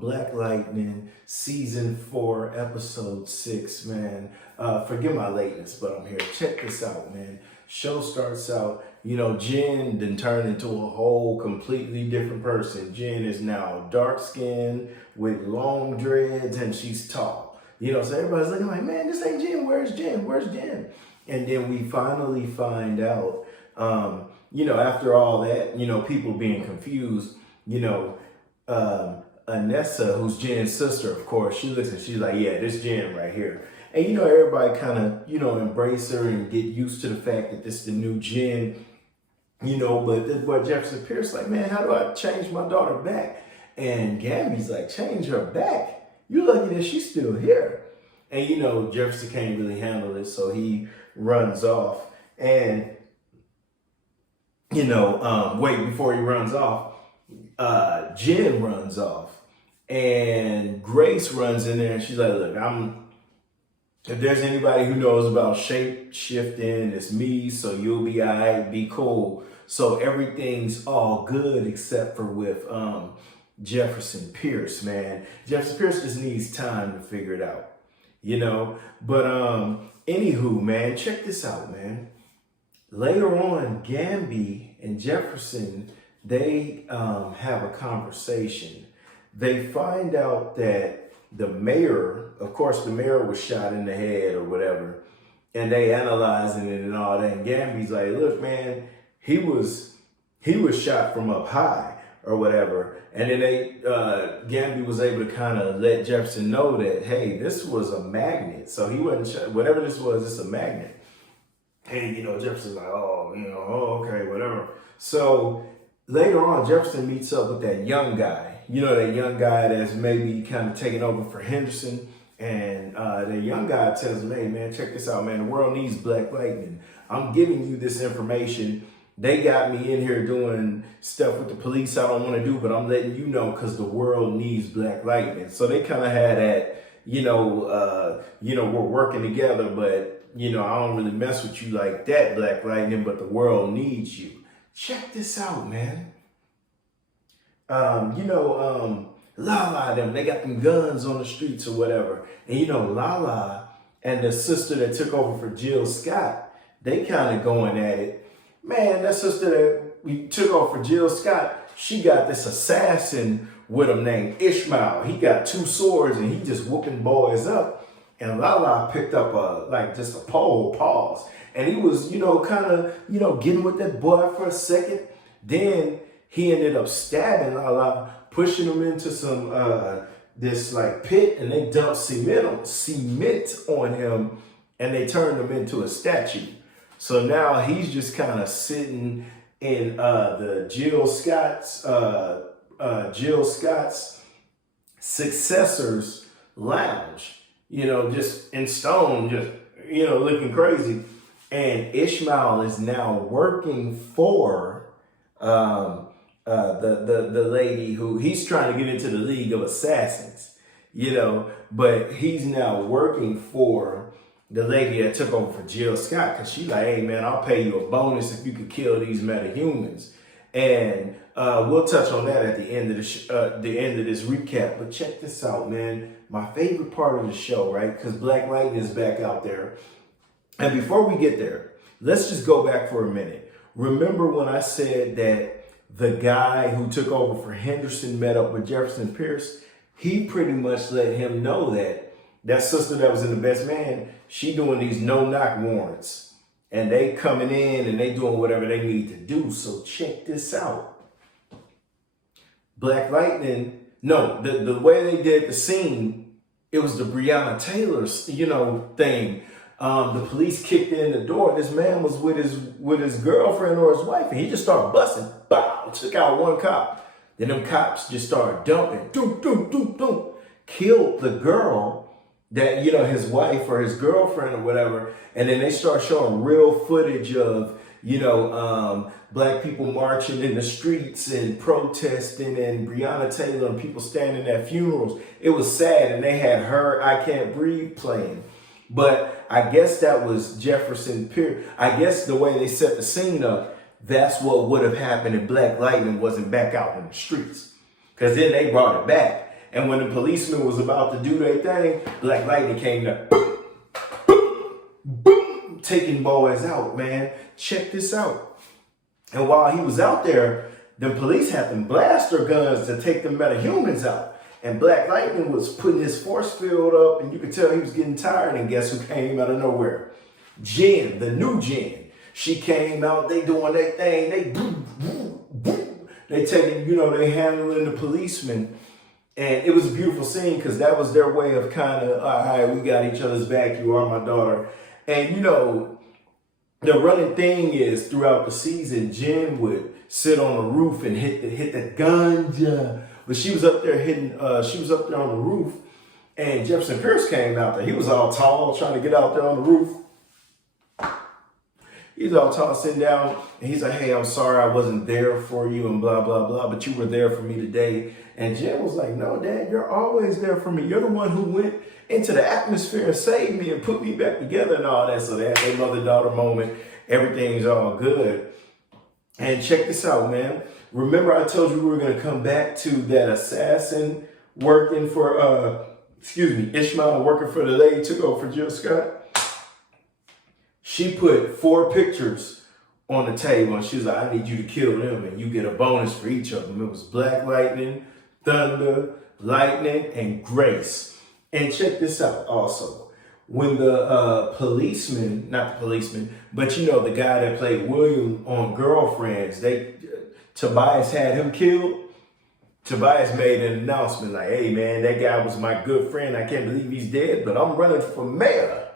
Black Lightning season 4 episode 6, man. Forgive my lateness, but I'm here. Check this out, man. Show starts out, Jen then turned into a whole completely different person. Jen is now dark skinned with long dreads and she's tall. So everybody's looking like, man, this ain't Jen. Where's Jen? Where's Jen? And then we finally find out, after all that, people being confused, Anessa, who's Jen's sister, of course, she looks and she's like, yeah, this Jen right here. And, everybody kind of, embrace her and get used to the fact that this is the new Jen, but Jefferson Pierce like, man, how do I change my daughter back? And Gabby's like, change her back? You lucky that she's still here. And, Jefferson can't really handle it, so he runs off. And, before he runs off, Jen runs off. And Grace runs in there and she's like, look, if there's anybody who knows about shape shifting, it's me, so you'll be all right, be cool. So everything's all good except for with Jefferson Pierce, man. Jefferson Pierce just needs time to figure it out, But anywho, man, check this out, man. Later on, Gamby and Jefferson, they have a conversation. They find out that the mayor, of course, the mayor was shot in the head or whatever, and they analyzing it and all that. And Gamby's like, look, man, he was shot from up high or whatever. And then Gamby was able to kind of let Jefferson know that, hey, this was a magnet. So he wasn't shot, whatever this was, it's a magnet. And, Jefferson's like, okay, whatever. So later on, Jefferson meets up with that young guy. That young guy that's maybe kind of taking over for Henderson. And the young guy tells him, hey, man, check this out, man. The world needs Black Lightning. I'm giving you this information. They got me in here doing stuff with the police I don't want to do, but I'm letting you know because the world needs Black Lightning. So they kind of had that, we're working together, but, I don't really mess with you like that, Black Lightning, but the world needs you. Check this out, man. Lala, them, they got them guns on the streets or whatever. And, Lala and the sister that took over for Jill Scott, they kind of going at it. Man, that sister that we took over for Jill Scott, she got this assassin with him named Ishmael. He got 2 swords and he just whooping boys up. And Lala picked up just a pole, pause. And he was, kind of, getting with that boy for a second. Then he ended up stabbing Lala, pushing him into some, this pit, and they dumped cement on him, and they turned him into a statue. So now he's just kind of sitting in the Jill Scott's successor's lounge, just in stone, just, looking crazy. And Ishmael is now working for the lady who he's trying to get into the League of Assassins, but he's now working for the lady that took over for Jill Scott, because she's like, hey, man, I'll pay you a bonus if you could kill these metahumans. And we'll touch on that at the end of the end of this recap. But check this out, man. My favorite part of the show, right? Because Black Lightning is back out there. And before we get there, let's just go back for a minute. Remember when I said that the guy who took over for Henderson met up with Jefferson Pierce? He pretty much let him know that that sister that was in the Best Man, she doing these no-knock warrants. And they coming in and they doing whatever they need to do. So check this out. Black Lightning, no, the way they did the scene, it was the Breonna Taylor's, thing. The police kicked in the door. This man was with his girlfriend or his wife, and he just started busting. Bow, took out one cop. Then them cops just started dumping. Doom, doom, doom, doom. Killed the girl that, his wife or his girlfriend or whatever. And then they start showing real footage of, black people marching in the streets and protesting, and Breonna Taylor and people standing at funerals. It was sad, and they had her I Can't Breathe playing. But I guess that was Jefferson Pierce. I guess the way they set the scene up, that's what would have happened if Black Lightning wasn't back out in the streets. Because then they brought it back. And when the policeman was about to do their thing, Black Lightning came to boom, boom, boom, taking boys out, man. Check this out. And while he was out there, the police had them blaster guns to take the metahumans out. And Black Lightning was putting his force field up, and you could tell he was getting tired. And guess who came out of nowhere? Jen, the new Jen. She came out, they doing their thing, they boom, boom, boom. They taking, they handling the policemen. And it was a beautiful scene because that was their way of kind of, all right, we got each other's back, you are my daughter. And, the running thing is throughout the season, Jen would sit on the roof and hit the ganja. But she was up there on the roof, and Jefferson Pierce came out there. He was all tall, trying to get out there on the roof. He's all tall, sitting down, and he's like, hey, I'm sorry I wasn't there for you and blah, blah, blah, but you were there for me today. And Jen was like, no, Dad, you're always there for me. You're the one who went into the atmosphere and saved me and put me back together and all that. So they had their mother-daughter moment. Everything's all good. And check this out, man. Remember I told you we were going to come back to that assassin working for, Ishmael working for the lady took over for Jill Scott? She put 4 pictures on the table and she was like, I need you to kill them and you get a bonus for each of them. It was Black Lightning, Thunder, Lightning, and Grace. And check this out also. When the policeman, not the policeman, but the guy that played William on Girlfriends, Tobias had him killed. Tobias made an announcement like, hey man, that guy was my good friend. I can't believe he's dead, but I'm running for mayor.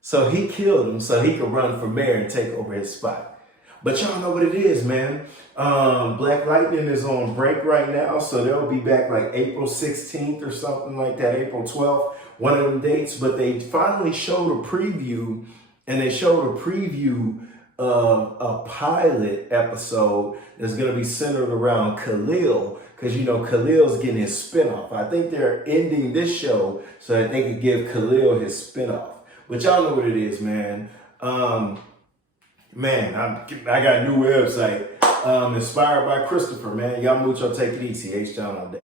So he killed him so he could run for mayor and take over his spot. But y'all know what it is, man. Black Lightning is on break right now, so they'll be back like April 16th or something like that, April 12th, one of them dates. But they finally showed a preview, and they showed a preview of a pilot episode that's going to be centered around Khalil, because Khalil's getting his spinoff. I think they're ending this show so that they could give Khalil his spinoff. But y'all know what it is, man. I got a new website, Inspired by Christopher, man. Y'all mucho, take it easy. H. John all day.